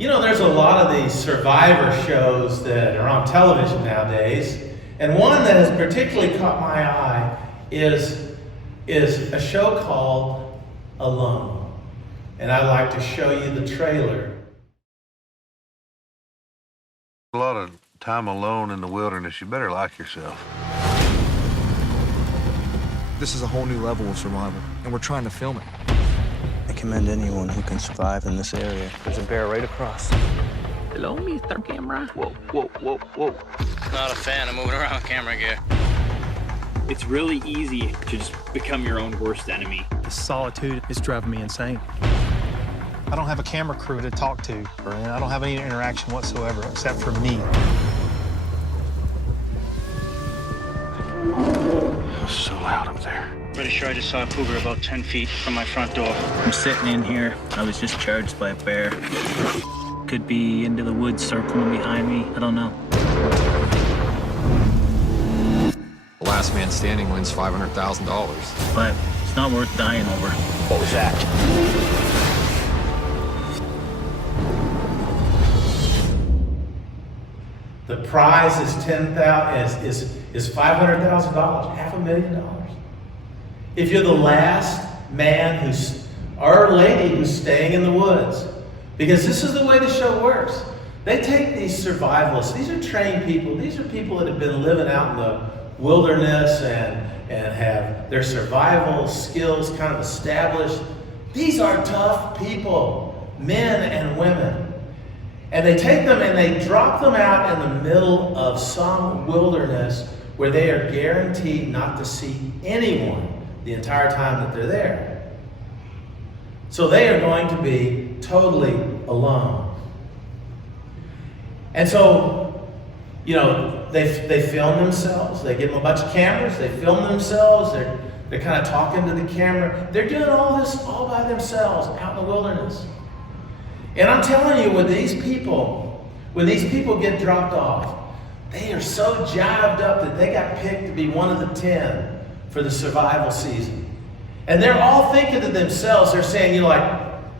You know, there's a lot of these survivor shows that are on television nowadays, and one that has particularly caught my eye is a show called Alone. And I'd like to show you the trailer. A lot of time alone in the wilderness, you better like yourself. This is a whole new level of survival, and we're trying to film it. I commend anyone who can survive in this area. There's a bear right across. Hello, Mr. Camera. Whoa, whoa, whoa, whoa. Not a fan of moving around camera gear. It's really easy to just become your own worst enemy. The solitude is driving me insane. I don't have a camera crew to talk to, and I don't have any interaction whatsoever except for me. It's so loud up there. Pretty sure I just saw a cougar about 10 feet from my front door. I'm sitting in here. I was just charged by a bear. Could be into the woods circling behind me. I don't know. The last man standing wins $500,000. But it's not worth dying over. What was that? The prize is $500,000, $500,000. If you're the last man or lady who's staying in the woods, because this is the way the show works. They take these survivalists, these are trained people, these are people that have been living out in the wilderness and have their survival skills kind of established. These are tough people, men and women. And they take them and they drop them out in the middle of some wilderness where they are guaranteed not to see anyone the entire time that they're there. So they are going to be totally alone. And so, you know, they film themselves. They give them a bunch of cameras. They film themselves. They're kind of talking to the camera. They're doing all this all by themselves out in the wilderness. And I'm telling you, when these people get dropped off, they are so jived up that they got picked to be one of the 10 for the survival season. And they're all thinking to themselves, they're saying, you know, like,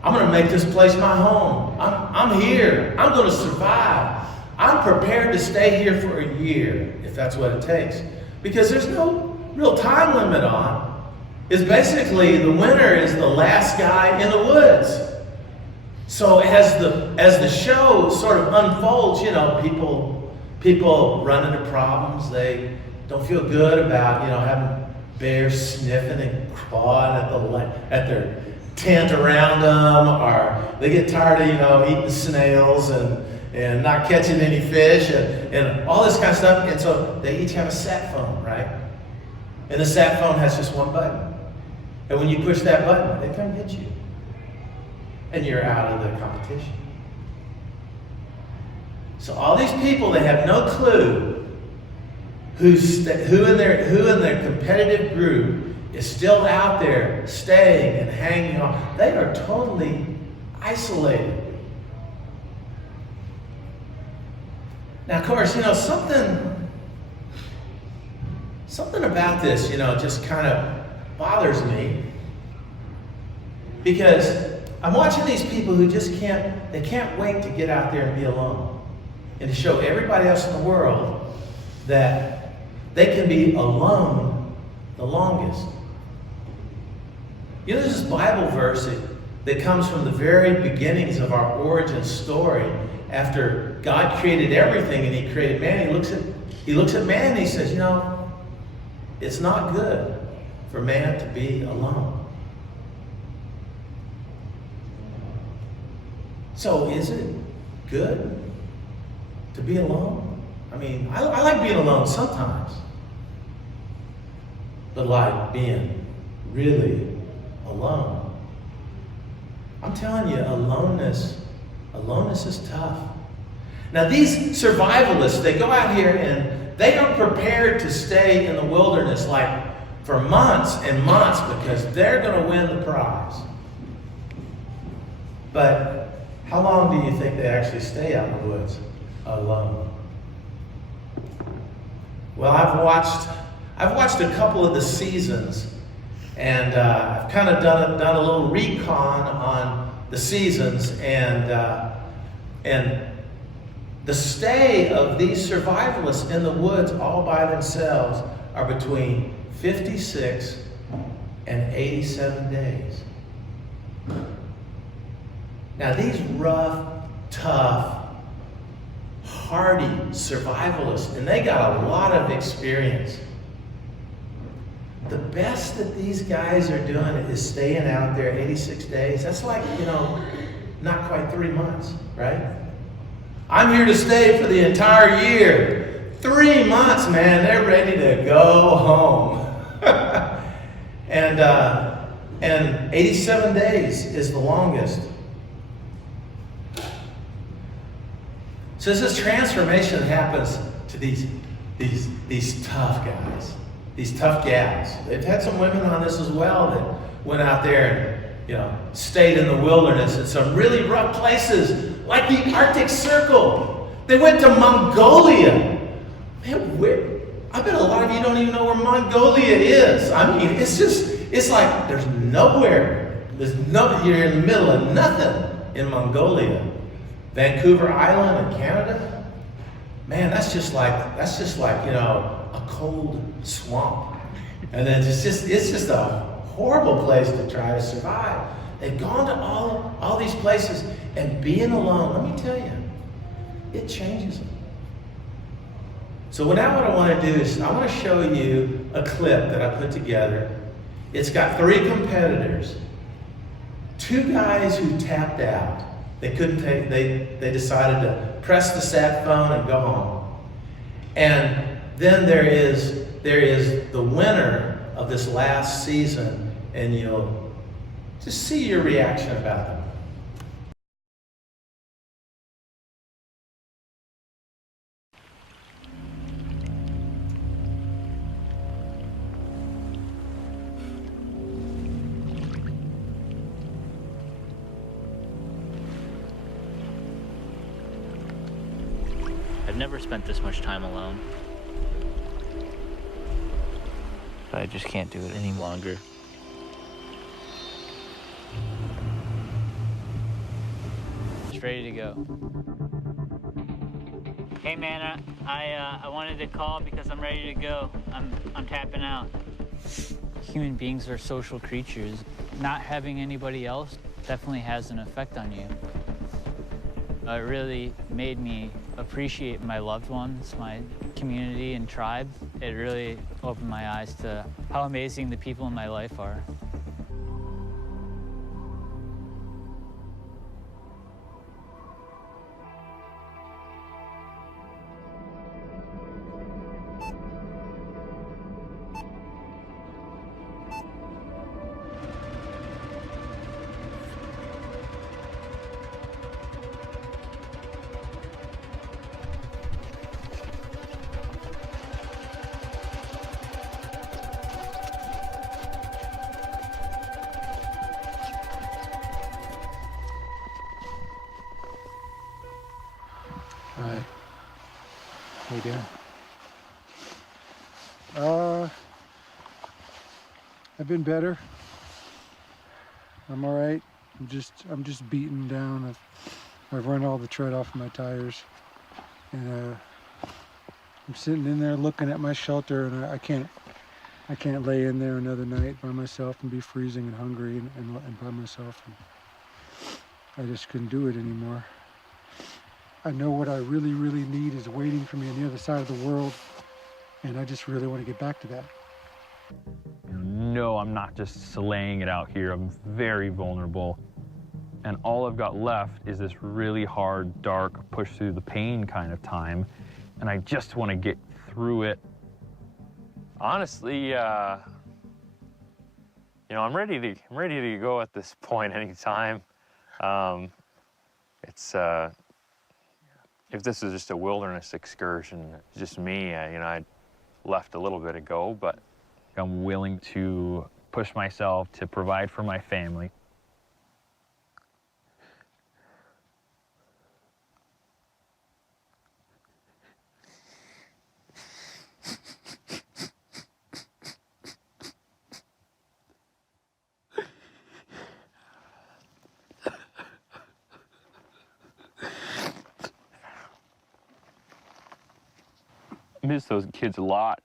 I'm going to make this place my home. I'm here. I'm going to survive. I'm prepared to stay here for a year, if that's what it takes. Because there's no real time limit on. It's basically the winner is the last guy in the woods. So as the show sort of unfolds, you know, people run into problems. They don't feel good about, you know, having bears sniffing and clawing at their tent around them, or they get tired of, you know, eating snails and not catching any fish and all this kind of stuff. And so they each have a sat phone, right? And the sat phone has just one button. And when you push that button, they come get you. And you're out of the competition. So all these people, they have no clue who in their competitive group is still out there staying and hanging on. They are totally isolated. Now, of course, you know, something about this, you know, just kind of bothers me. Because I'm watching these people who just can't wait to get out there and be alone. And to show everybody else in the world that they can be alone the longest. You know, there's this Bible verse that comes from the very beginnings of our origin story. After God created everything and He created man, He looks at man and He says, you know, it's not good for man to be alone. So is it good to be alone? I mean, I like being alone sometimes. But like being really alone, I'm telling you, aloneness is tough. Now these survivalists, they go out here and they are prepared to stay in the wilderness like for months and months because they're going to win the prize. But how long do you think they actually stay out in the woods alone? Well, I've watched a couple of the seasons, and I've kind of done a little recon on the seasons, and And the stay of these survivalists in the woods all by themselves are between 56 and 87 days. Now, these rough, tough, hardy survivalists, and they got a lot of experience. The best that these guys are doing is staying out there 86 days. That's like, not quite 3 months, right? I'm here to stay for the entire year. 3 months, man, they're ready to go home. And 87 days is the longest. So this is transformation that happens to these tough guys, these tough gals. They've had some women on this as well that went out there and stayed in the wilderness in some really rough places, like the Arctic Circle. They went to Mongolia. Man, I bet a lot of you don't even know where Mongolia is. I mean, it's like there's nowhere. You're in the middle of nothing in Mongolia. Vancouver Island in Canada, man, that's just like a cold swamp, and then it's just a horrible place to try to survive. They've gone to all these places, and being alone, let me tell you, it changes them. So now what I want to do is I want to show you a clip that I put together. It's got 3 competitors, 2 guys who tapped out. They couldn't take, they decided to press the sat phone and go home. And then there is the winner of this last season, and you'll just see your reaction about them. I've never spent this much time alone. But I just can't do it any longer. Just ready to go. Hey man, I wanted to call because I'm ready to go. I'm tapping out. Human beings are social creatures. Not having anybody else definitely has an effect on you. It really made me appreciate my loved ones, my community and tribe. It really opened my eyes to how amazing the people in my life are. Alright. How you doing? I've been better. I'm alright. I'm just beaten down. I've run all the tread off my tires. And I'm sitting in there looking at my shelter, and I can't lay in there another night by myself and be freezing and hungry and by myself. And I just couldn't do it anymore. I know what I really, really need is waiting for me on the other side of the world, and I just really want to get back to that. No, I'm not just slaying it out here. I'm very vulnerable, and all I've got left is this really hard, dark, push through the pain kind of time, and I just want to get through it. Honestly, I'm ready to go at this point anytime. If this was just a wilderness excursion, just me, I left a little bit ago, but I'm willing to push myself to provide for my family. miss those kids a lot.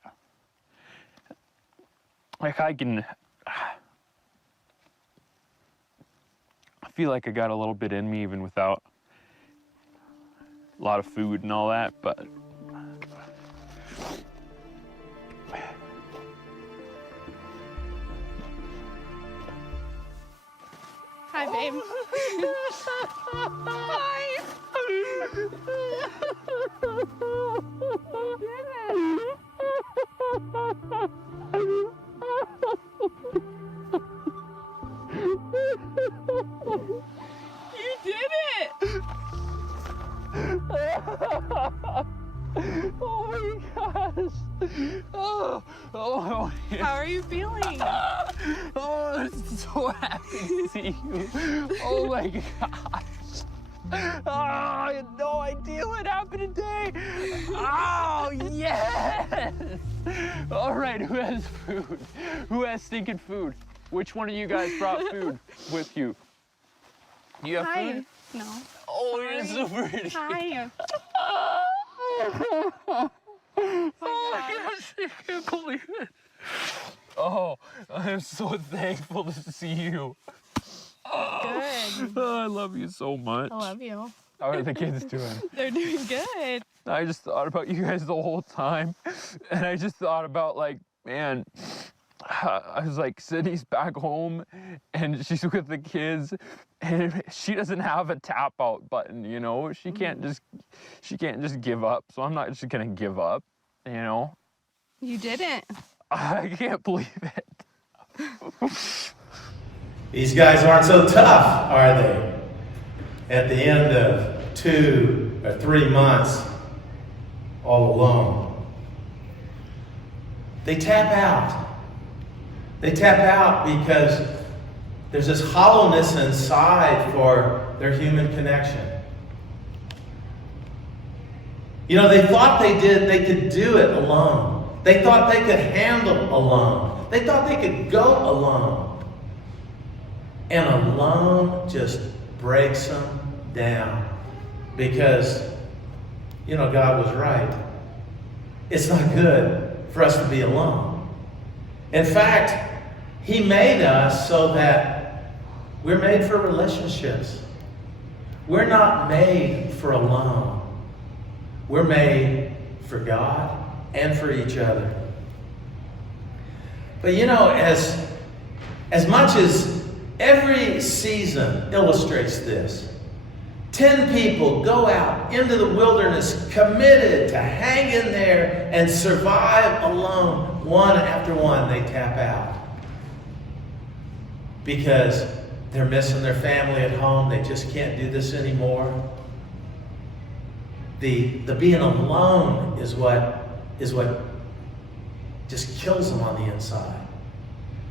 Like I feel like I got a little bit in me even without a lot of food and all that, but hi, babe. You did it! oh my gosh! Oh, How are you feeling? oh, I'm so happy to see you. Oh my gosh! Oh, I had no idea what happened today. Oh, yes! All right, who has food? Who has stinking food? Which one of you guys brought food with you? You have Hi. food? No. Oh, you're so pretty. Hi. Oh my gosh, I can't believe it. Oh, I'm so thankful to see you. Good. Oh, I love you so much. I love you. How are the kids doing? They're doing good. I just thought about you guys the whole time. And I just thought about, like, man, I was like, Sydney's back home and she's with the kids and she doesn't have a tap out button, you know? She can't just give up. So I'm not just gonna give up, you know? You didn't. I can't believe it. These guys aren't so tough, are they? At the end of 2 or 3 months, all alone. They tap out. They tap out because there's this hollowness inside for their human connection. You know, they thought they could do it alone. They thought they could handle alone. They thought they could go alone. And alone just breaks them down. Because, you know, God was right. It's not good for us to be alone. In fact, He made us so that we're made for relationships. We're not made for alone. We're made for God and for each other. But you know, as much as every season illustrates this, 10 people go out into the wilderness committed to hang in there and survive alone. One after one, they tap out. Because they're missing their family at home. They just can't do this anymore. The being alone is what just kills them on the inside.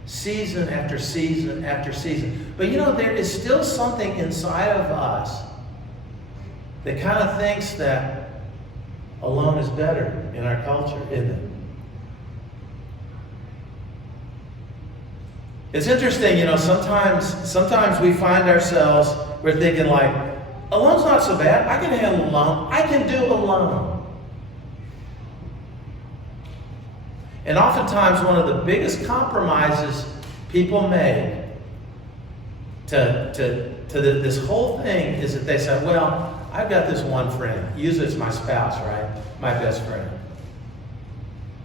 Season after season after season. But you know, there is still something inside of us that kind of thinks that alone is better in our culture, isn't it? It's interesting, you know, sometimes we find ourselves, we're thinking like, alone's not so bad. I can handle alone. I can do alone. And oftentimes one of the biggest compromises people make to this whole thing is that they say, well, I've got this one friend. Usually it's my spouse, right? My best friend.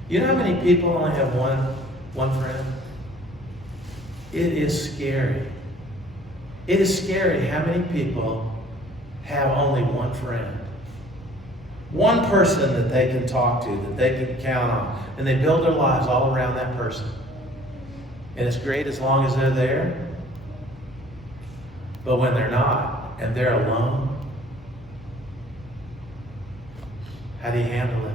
You know how many people only have one friend? It is scary. It is scary how many people have only one friend. One person that they can talk to, that they can count on. And they build their lives all around that person. And it's great as long as they're there. But when they're not, and they're alone, how do you handle it?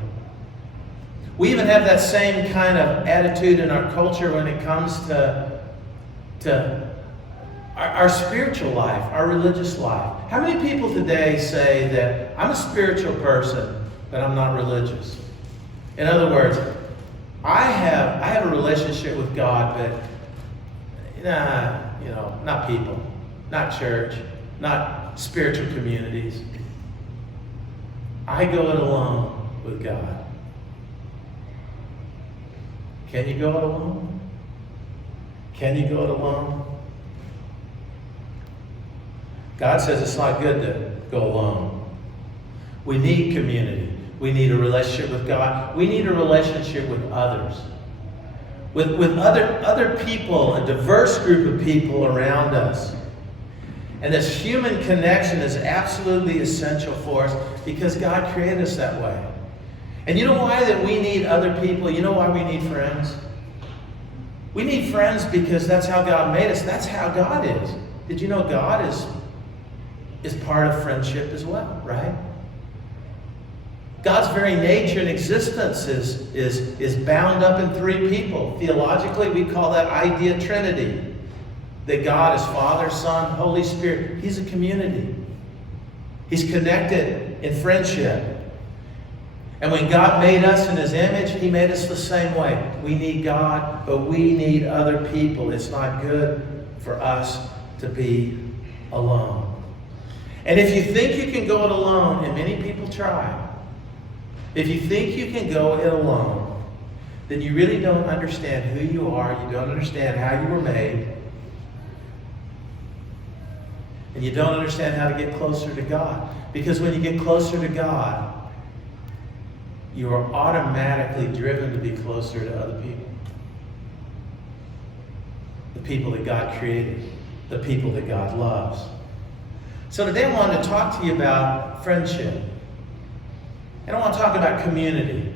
We even have that same kind of attitude in our culture when it comes to our spiritual life, our religious life. How many people today say that I'm a spiritual person, but I'm not religious? In other words, I have a relationship with God, but not people, not church, not spiritual communities. I go it alone with God. Can you go it alone? Can you go it alone? God says it's not good to go alone. We need community. We need a relationship with God. We need a relationship with others. With other people, a diverse group of people around us. And this human connection is absolutely essential for us because God created us that way. And you know why that we need other people? You know why we need friends? We need friends because that's how God made us. That's how God is. Did you know God is part of friendship as well, right? God's very nature and existence is bound up in three people. Theologically, we call that idea Trinity. That God is Father, Son, Holy Spirit. He's a community. He's connected in friendship. And when God made us in His image, He made us the same way. We need God, but we need other people. It's not good for us to be alone. And if you think you can go it alone, and many people try, if you think you can go it alone, then you really don't understand who you are. You don't understand how you were made. And you don't understand how to get closer to God. Because when you get closer to God, you are automatically driven to be closer to other people. The people that God created. The people that God loves. So today I wanted to talk to you about friendship. And I want to talk about community.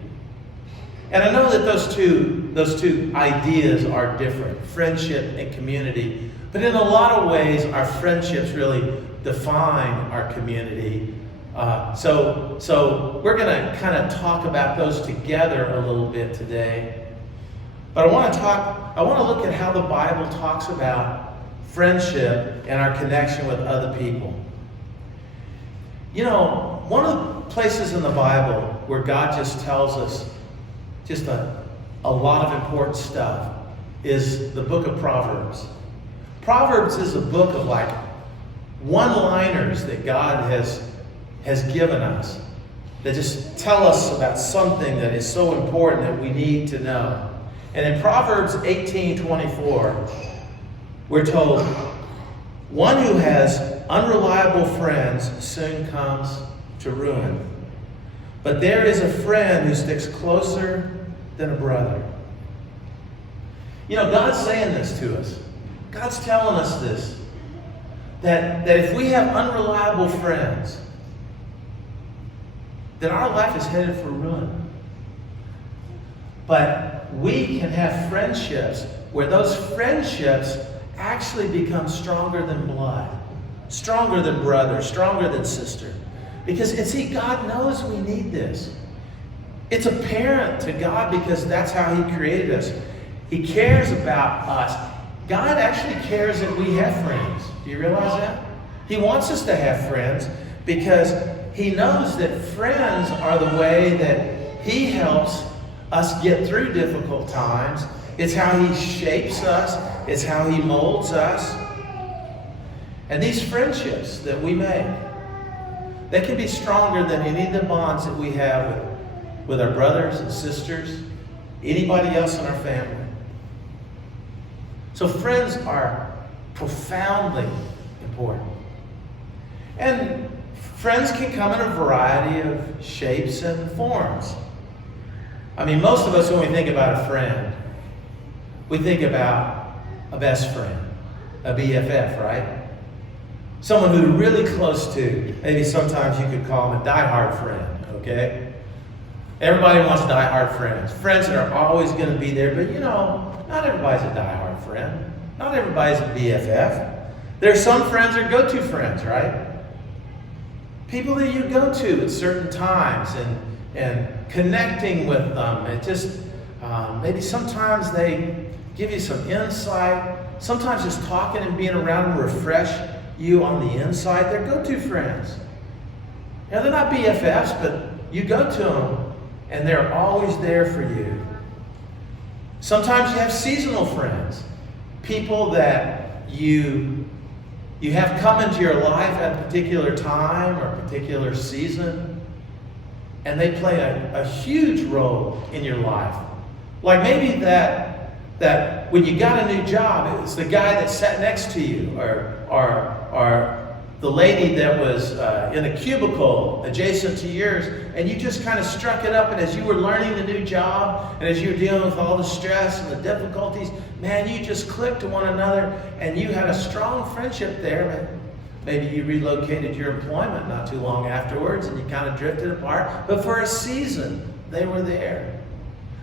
And I know that those two ideas are different, friendship and community. But in a lot of ways, our friendships really define our community. So we're going to kind of talk about those together a little bit today. But I want to look at how the Bible talks about friendship and our connection with other people. You know, one of the places in the Bible where God just tells us just a lot of important stuff is the book of Proverbs. Proverbs is a book of like one-liners that God has given us that just tell us about something that is so important that we need to know. And in Proverbs 18:24, we're told, one who has unreliable friends soon comes to ruin. But there is a friend who sticks closer than a brother. You know, God's saying this to us. God's telling us this. That if we have unreliable friends, then our life is headed for ruin. But we can have friendships where those friendships actually become stronger than blood, stronger than brother, stronger than sister. Because, and see, God knows we need this. It's apparent to God because that's how He created us. He cares about us. God actually cares that we have friends. Do you realize that? He wants us to have friends because He knows that friends are the way that He helps us get through difficult times. It's how He shapes us. It's how He molds us. And these friendships that we make, they can be stronger than any of the bonds that we have with our brothers and sisters, anybody else in our family. So friends are profoundly important. And friends can come in a variety of shapes and forms. I mean, most of us, when we think about a friend, we think about a best friend, a BFF, right? Someone who you're really close to. Maybe sometimes you could call them a diehard friend, okay? Everybody wants diehard friends. Friends that are always going to be there, but you know, not everybody's a diehard friend. Not everybody's a BFF. There's some friends that are go-to friends, right? People that you go to at certain times and connecting with them. And just maybe sometimes they give you some insight. Sometimes just talking and being around them refresh you on the inside. They're go-to friends. Now, they're not BFFs, but you go to them and they're always there for you. Sometimes you have seasonal friends. People that you have come into your life at a particular time or a particular season, and they play a huge role in your life. Like maybe that when you got a new job, it's the guy that sat next to you, or the lady that was in a cubicle adjacent to yours, and you just kind of struck it up, and as you were learning the new job, and as you were dealing with all the stress and the difficulties, man, you just clicked to one another, and you had a strong friendship there. Maybe you relocated your employment not too long afterwards, and you kind of drifted apart, but for a season, they were there.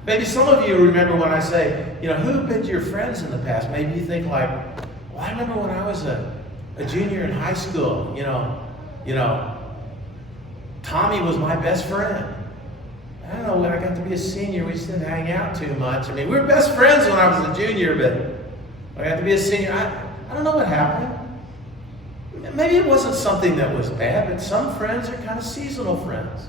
Maybe some of you remember when I say, who've been your friends in the past? Maybe you think like, well, I remember when I was a junior in high school, Tommy was my best friend. I don't know, when I got to be a senior, we just didn't hang out too much. I mean, we were best friends when I was a junior, but when I got to be a senior, I don't know what happened. Maybe it wasn't something that was bad, but some friends are kind of seasonal friends.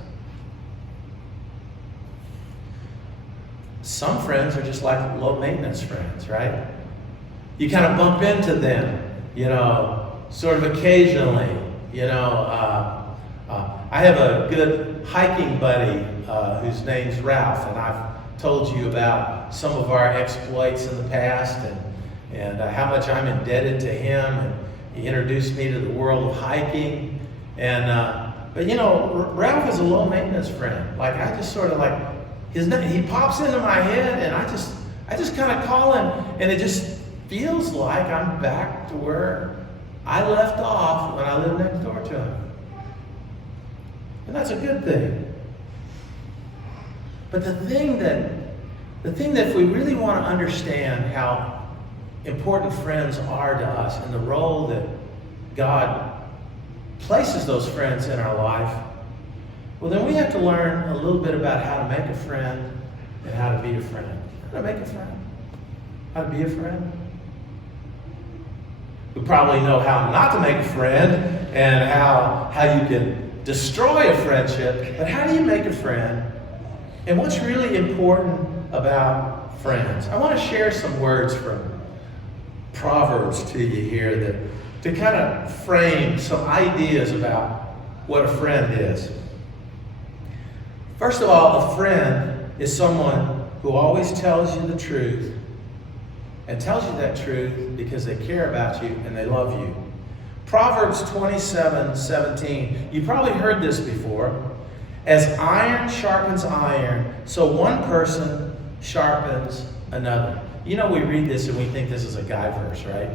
Some friends are just like low maintenance friends, right? You kind of bump into them, sort of occasionally. I have a good hiking buddy whose name's Ralph, and I've told you about some of our exploits in the past and how much I'm indebted to him. And he introduced me to the world of hiking. But Ralph is a low maintenance friend. Like I just sort of like he pops into my head, and I just kind of call him, and it just feels like I'm back to where I left off when I lived next door to him. And that's a good thing. But the thing that if we really want to understand how important friends are to us and the role that God places those friends in our life, well, then we have to learn a little bit about how to make a friend and how to be a friend. How to make a friend. How to be a friend. We probably know how not to make a friend and how you can destroy a friendship, but how do you make a friend? And what's really important about friends? I want to share some words from Proverbs to you here to kind of frame some ideas about what a friend is. First of all, a friend is someone who always tells you the truth and tells you that truth because they care about you and they love you. Proverbs 27:17. You probably heard this before. As iron sharpens iron, so one person sharpens another. We read this and we think this is a guy verse, right?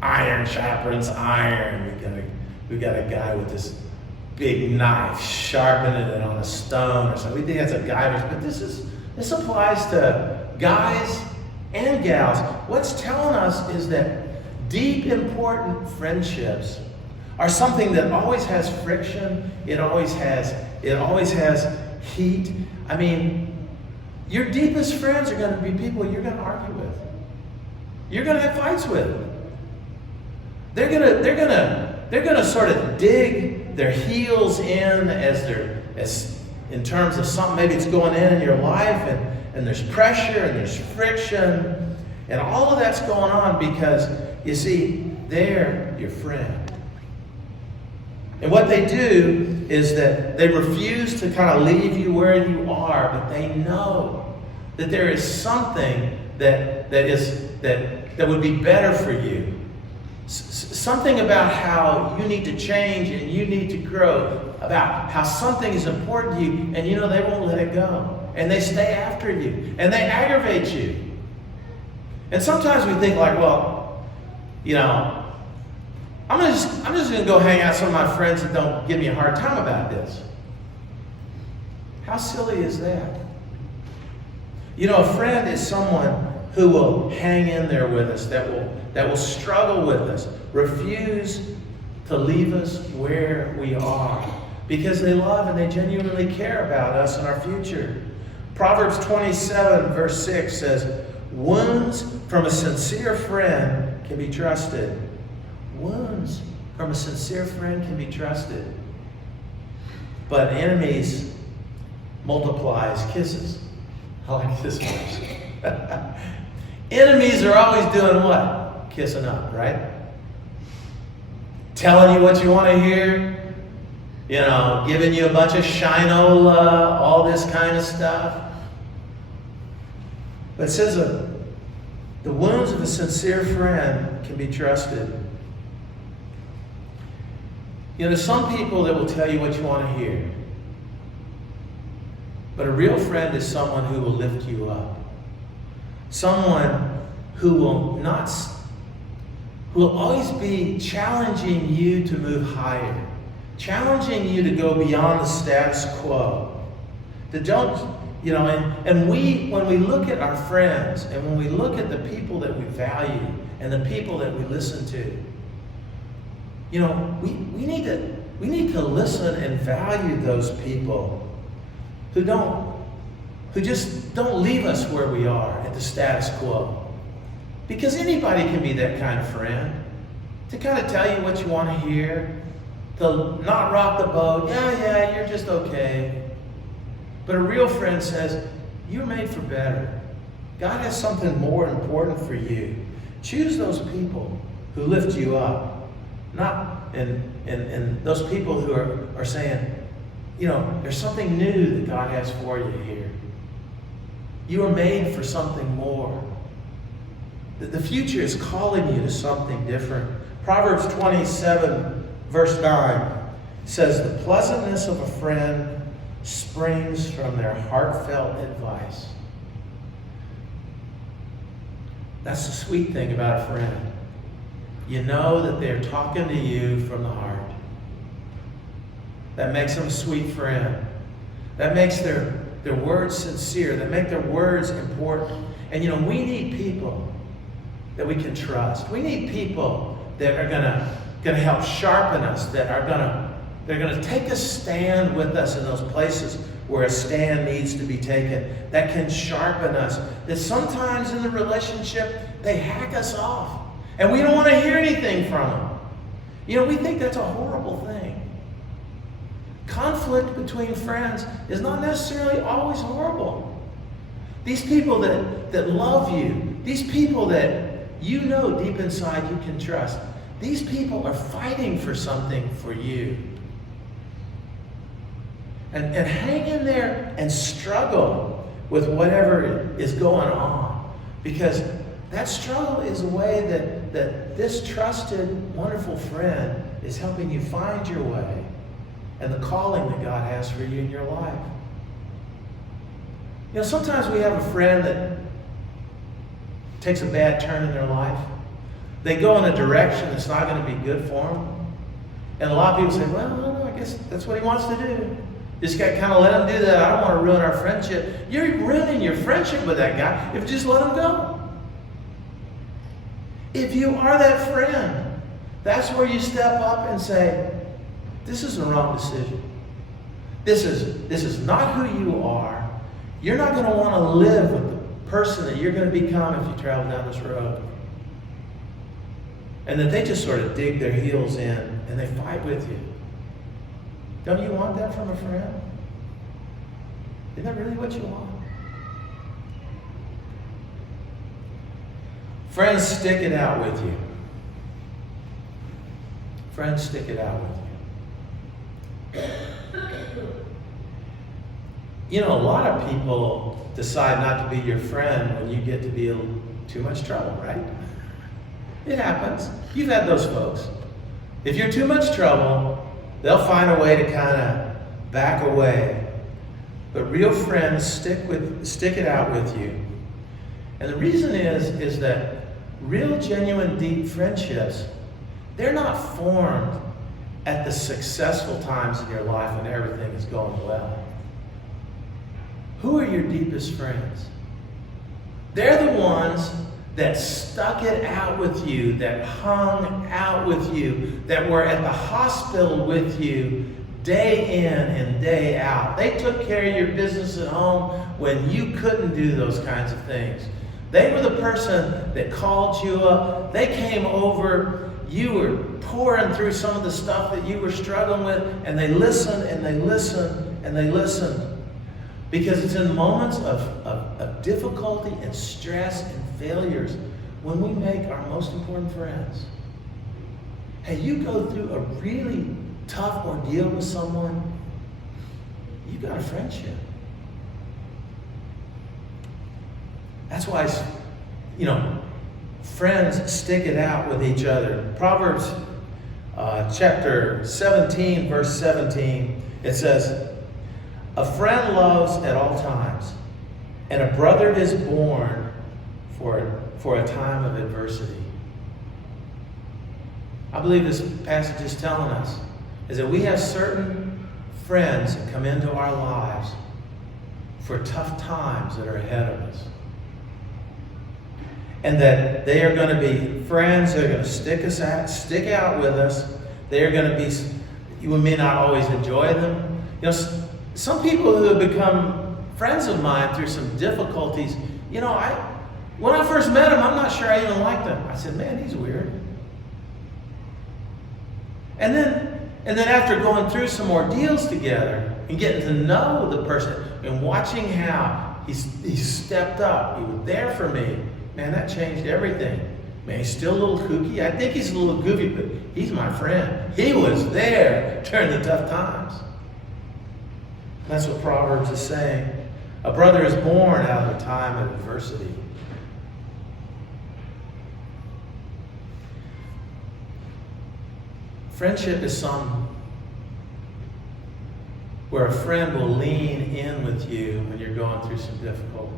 Iron sharpens iron. We got a guy with this big knife sharpening it on a stone or something. We think that's a guy verse, but this applies to guys and gals. What's telling us is that deep, important friendships are something that always has friction. It always has heat. I mean, your deepest friends are going to be people you're going to argue with. You're going to have fights with. They're going to sort of dig their heels in as in terms of something maybe it's going in your life, and there's pressure and there's friction and all of that's going on because you see they're your friend. And what they do is that they refuse to kind of leave you where you are, but they know that there is something that would be better for you. Something about how you need to change and you need to grow, about how something is important to you, and they won't let it go. And they stay after you, and they aggravate you. And sometimes we think like, well, I'm just going to go hang out with some of my friends that don't give me a hard time about this. How silly is that? A friend is someone who will hang in there with us, that will struggle with us, refuse to leave us where we are, because they love and they genuinely care about us and our future. Proverbs 27 verse 6 says, wounds from a sincere friend can be trusted. Wounds from a sincere friend can be trusted. But enemies multiplies kisses. I like this verse. Enemies are always doing what? Kissing up, right? Telling you what you want to hear. Giving you a bunch of shinola, all this kind of stuff. But it says the wounds of a sincere friend can be trusted. You know, there's some people that will tell you what you want to hear. But a real friend is someone who will lift you up. Someone who will always be challenging you to move higher, challenging you to go beyond the status quo. And when we look at our friends and when we look at the people that we value and the people that we listen to, you know, we need to listen and value those people who just don't leave us where we are at the status quo. Because anybody can be that kind of friend, to kind of tell you what you want to hear, to not rock the boat. Yeah, you're just okay. But a real friend says, you're made for better. God has something more important for you. Choose those people who lift you up. And those people who are saying, you know, there's something new that God has for you here. You are made for something more. The future is calling you to something different. Proverbs 27, verse 9 says, the pleasantness of a friend springs from their heartfelt advice. That's the sweet thing about a friend. You know that they're talking to you from the heart. That makes them a sweet friend. That makes their words sincere. That make their words important. And you know, we need people that we can trust. We need people that are gonna help sharpen us, that are they're gonna take a stand with us in those places where a stand needs to be taken, that can sharpen us. That sometimes in the relationship, they hack us off. And we don't want to hear anything from them. You know, we think that's a horrible thing. Conflict between friends is not necessarily always horrible. These people that love you, these people that you know deep inside you can trust, these people are fighting for something for you. And hang in there and struggle with whatever is going on. Because that struggle is a way that this trusted, wonderful friend is helping you find your way and the calling that God has for you in your life. You know, sometimes we have a friend that takes a bad turn in their life. They go in a direction that's not going to be good for them. And a lot of people say, well, I guess that's what he wants to do. Just got to kind of let him do that. I don't want to ruin our friendship. You're ruining your friendship with that guy if you just let him go. If you are that friend, that's where you step up and say, this is the wrong decision. This is not who you are. You're not going to want to live with the person that you're going to become if you travel down this road. And that they just sort of dig their heels in and they fight with you. Don't you want that from a friend? Isn't that really what you want? Friends stick it out with you. Friends stick it out with you. You know, a lot of people decide not to be your friend when you get to be in too much trouble, right? It happens. You've had those folks. If you're too much trouble, they'll find a way to kind of back away. But real friends stick it out with you. And the reason is that real, genuine, deep friendships, they're not formed at the successful times in your life when everything is going well. Who are your deepest friends? They're the ones that stuck it out with you, that hung out with you, that were at the hospital with you day in and day out. They took care of your business at home when you couldn't do those kinds of things. They were the person that called you up. They came over. You were pouring through some of the stuff that you were struggling with, and they listened and they listened and they listened. Because it's in moments of difficulty and stress and failures when we make our most important friends. Hey, you go through a really tough ordeal with someone, you got a friendship. That's why, friends stick it out with each other. Proverbs chapter 17, verse 17, it says, "A friend loves at all times, and a brother is born for a time of adversity." I believe this passage is telling us is that we have certain friends that come into our lives for tough times that are ahead of us. And that they are going to be friends that are going to stick out with us. They are going to be, you may not always enjoy them. Some people who have become friends of mine through some difficulties, when I first met him, I'm not sure I even liked him. I said, man, he's weird. And then after going through some ordeals together and getting to know the person and watching how he stepped up, he was there for me, man, that changed everything. Man, he's still a little kooky. I think he's a little goofy, but he's my friend. He was there during the tough times. That's what Proverbs is saying. A brother is born out of a time of adversity. Friendship is where a friend will lean in with you when you're going through some difficult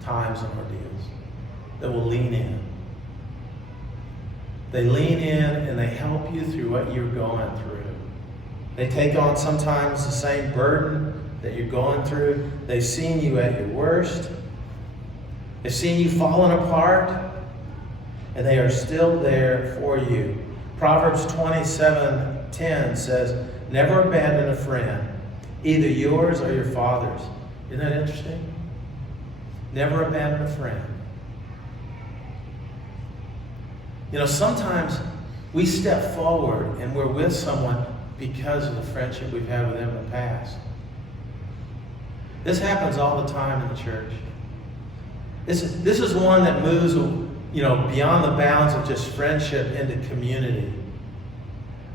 times and ordeals. They will lean in. They lean in and they help you through what you're going through. They take on sometimes the same burden that you're going through. They've seen you at your worst. They've seen you falling apart, and they are still there for you. Proverbs 27:10 says, "Never abandon a friend, either yours or your father's." Isn't that interesting? Never abandon a friend. Sometimes we step forward and we're with someone because of the friendship we've had with them in the past. This happens all the time in the church. This is one that moves, beyond the bounds of just friendship into community.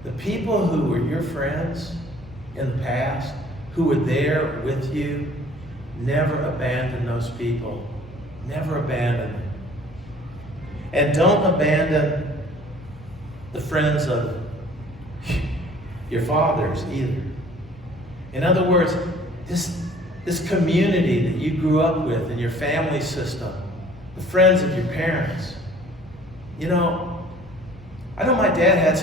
The people who were your friends in the past, who were there with you, never abandon those people. Never abandon them. And don't abandon the friends of your fathers either. In other words, this community that you grew up with in your family system, the friends of your parents. I know my dad had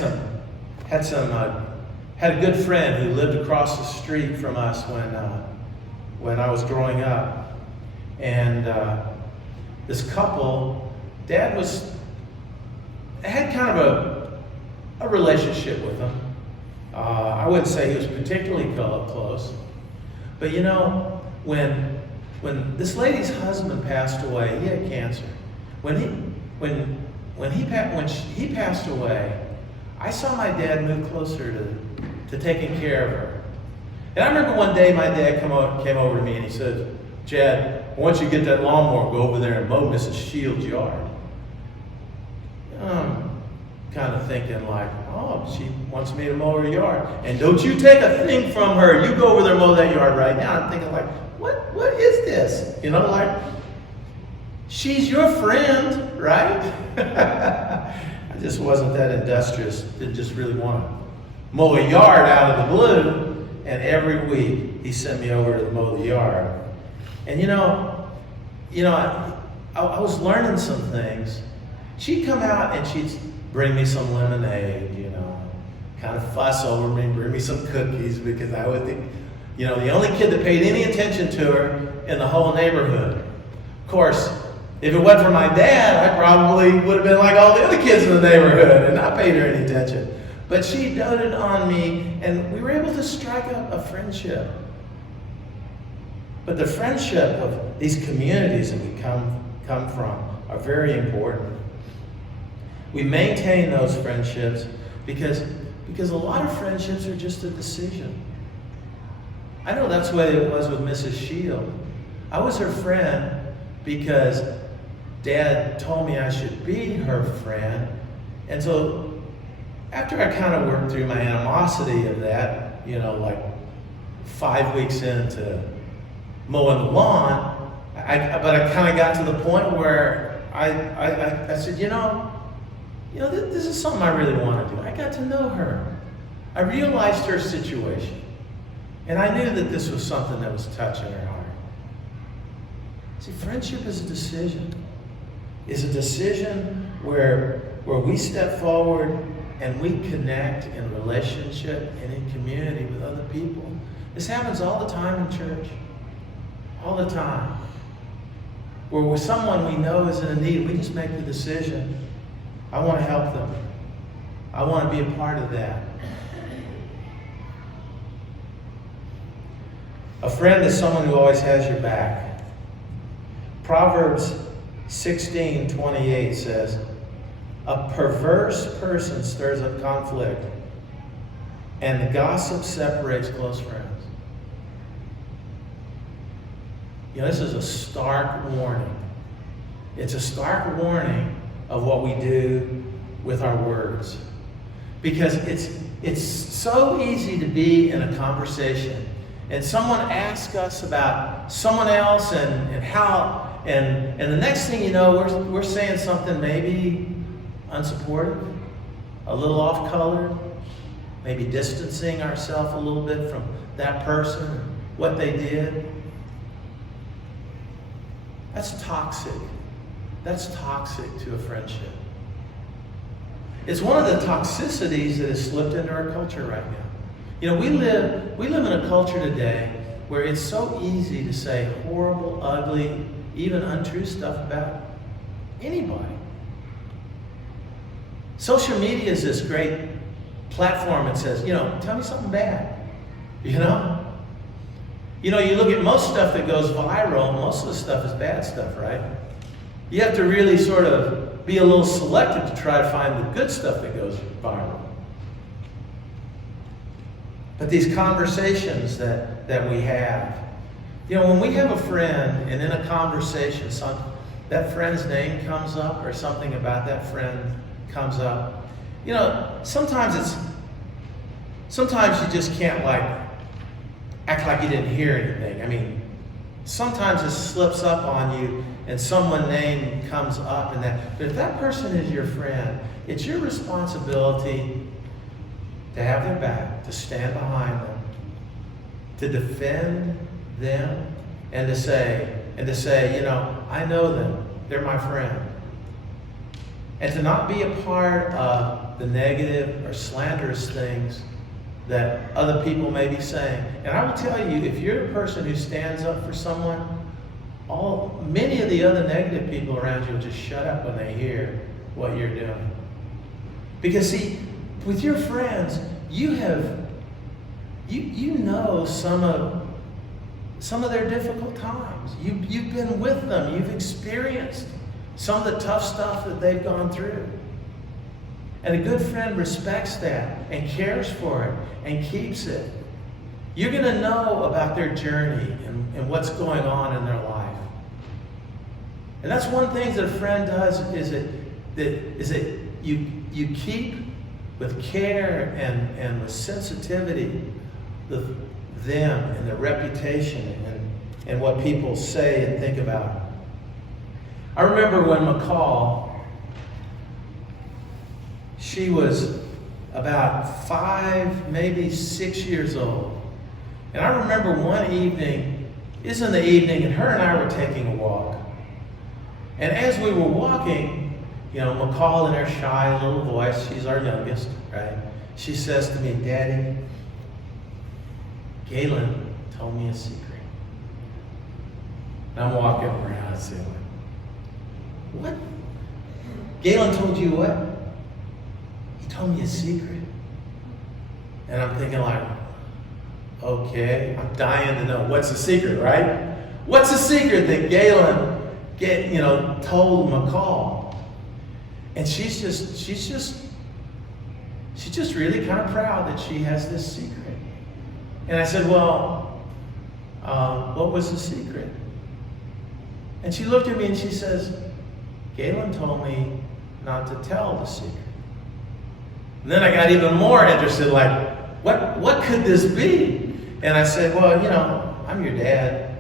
a good friend who lived across the street from us when I was growing up. And this couple, Dad had kind of a relationship with them. I wouldn't say he was particularly close. But when this lady's husband passed away, he had cancer. When he passed away, I saw my dad move closer to taking care of her. And I remember one day my dad came over to me and he said, "Chad, once you get that lawnmower, go over there and mow Mrs. Shields' yard." I'm kind of thinking like, oh, she wants me to mow her yard. And don't you take a thing from her. You go over there and mow that yard right now. I'm thinking like, what is this? She's your friend, right? I just wasn't that industrious. Didn't just really want to mow a yard out of the blue. And every week he sent me over to mow the yard. And I was learning some things. She'd come out and she'd bring me some lemonade, kind of fuss over me, bring me some cookies, because I would think, the only kid that paid any attention to her in the whole neighborhood. Of course, if it wasn't for my dad, I probably would have been like all the other kids in the neighborhood and not paid her any attention. But she doted on me, and we were able to strike up a friendship. But the friendship of these communities that we come from are very important. We maintain those friendships because a lot of friendships are just a decision. I know that's the way it was with Mrs. Shield. I was her friend because Dad told me I should be her friend. And so after I kind of worked through my animosity of that, like 5 weeks into mowing the lawn, But I kind of got to the point where I said, this is something I really want to do. I got to know her. I realized her situation. And I knew that this was something that was touching her heart. See, friendship is a decision. It's a decision where we step forward and we connect in relationship and in community with other people. This happens all the time in church. All the time. Where with someone we know is in a need, we just make the decision, I want to help them. I want to be a part of that. A friend is someone who always has your back. Proverbs 16:28 says, a perverse person stirs up conflict, and the gossip separates close friends. This is a stark warning. It's a stark warning of what we do with our words. Because it's so easy to be in a conversation and someone asks us about someone else and how, and the next thing you know, we're saying something maybe unsupportive, a little off-color, maybe distancing ourselves a little bit from that person, what they did. That's toxic. That's toxic to a friendship. It's one of the toxicities that has slipped into our culture right now. We live in a culture today where it's so easy to say horrible, ugly, even untrue stuff about anybody. Social media is this great platform that says, tell me something bad. You look at most stuff that goes viral, most of the stuff is bad stuff, right? You have to really sort of be a little selective to try to find the good stuff that goes viral. But these conversations that we have, when we have a friend and in a conversation, that friend's name comes up or something about that friend comes up, sometimes you just can't act like you didn't hear anything. Sometimes it slips up on you and someone's name comes up and that. But if that person is your friend, it's your responsibility to have their back, to stand behind them, to defend them, and to say, I know them, they're my friend. And to not be a part of the negative or slanderous things that other people may be saying. And I will tell you, if you're a person who stands up for someone, many of the other negative people around you will just shut up when they hear what you're doing. Because see, with your friends, you know some of their difficult times. You've been with them. You've experienced some of the tough stuff that they've gone through. And a good friend respects that and cares for it and keeps it. You're going to know about their journey and what's going on in their life. And that's one thing that a friend does is that you keep with care and with sensitivity them and their reputation and what people say and think about. I remember when McCall, she was about 5, maybe 6 years old. And I remember one evening, it was in the evening, and her and I were taking a walk. And as we were walking, McCall in her shy little voice, she's our youngest, right? She says to me, Daddy, Galen told me a secret. And I'm walking around and saying, what? Galen told you what? He told me a secret. And I'm thinking okay, I'm dying to know. What's the secret, right? What's the secret that Galen told McCall? And she's just really kind of proud that she has this secret. And I said, well, what was the secret? And she looked at me and she says, Galen told me not to tell the secret. And then I got even more interested, what could this be? And I said, well, I'm your dad.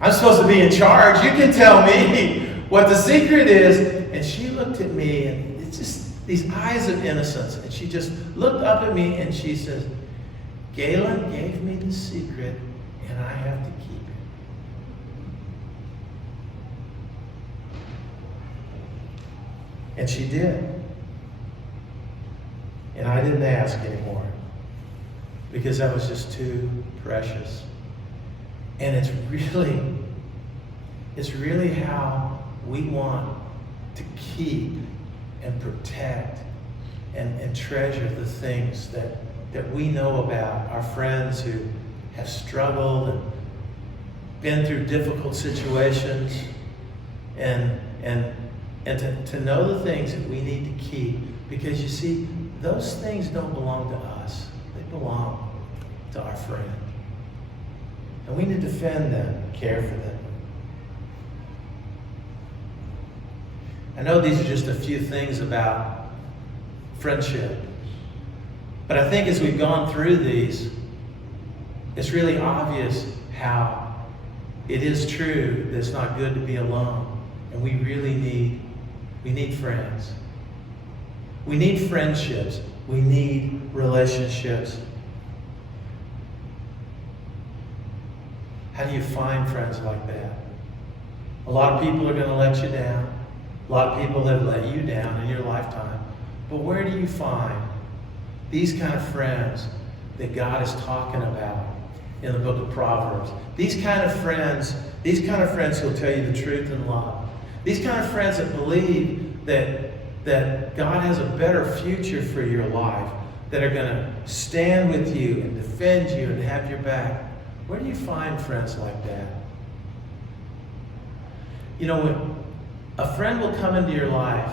I'm supposed to be in charge. You can tell me what the secret is. And she looked at me, and it's just these eyes of innocence. And she just looked up at me, and she says, Galen gave me the secret, and I have to keep it. And she did. And I didn't ask anymore, because that was just too precious. And it's really how we want to keep and protect and treasure the things that we know about, our friends who have struggled and been through difficult situations, and to know the things that we need to keep, because you see, those things don't belong to us. They belong to our friend. And we need to defend them, care for them. I know these are just a few things about friendship, but I think as we've gone through these, it's really obvious how it is true that it's not good to be alone, and we really need friends. We need friendships. We need relationships. How do you find friends like that? A lot of people are going to let you down. A lot of people have let you down in your lifetime. But where do you find these kind of friends that God is talking about in the book of Proverbs? These kind of friends who'll tell you the truth in love. These kind of friends that believe that God has a better future for your life, that are going to stand with you and defend you and have your back. Where do you find friends like that? You know, a friend will come into your life,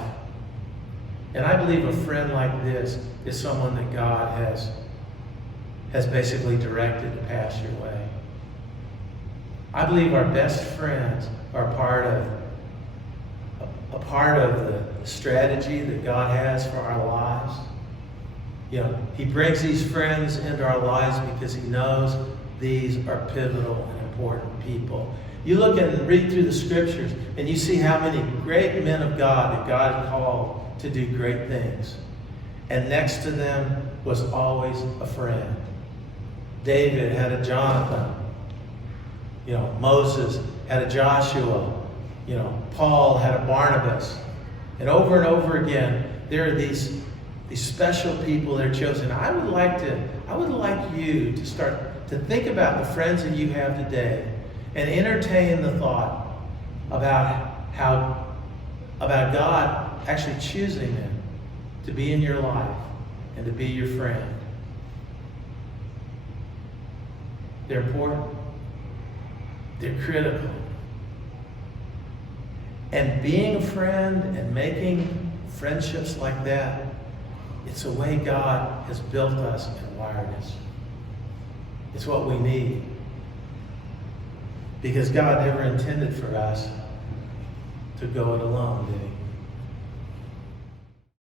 and I believe a friend like this is someone that God has basically directed to pass your way. I believe our best friends are a part of the strategy that God has for our lives. You know, He brings these friends into our lives because He knows these are pivotal and important people. You look and read through the scriptures, and you see how many great men of God that God called to do great things. And next to them was always a friend. David had a Jonathan. You know, Moses had a Joshua. You know, Paul had a Barnabas. And over again, there are these special people that are chosen. I would like you to start to think about the friends that you have today, and entertain the thought about God actually choosing them to be in your life and to be your friend. They're important. They're critical. And being a friend and making friendships like that, it's a way God has built us and wired us. It's what we need. Because God never intended for us to go it alone, did He?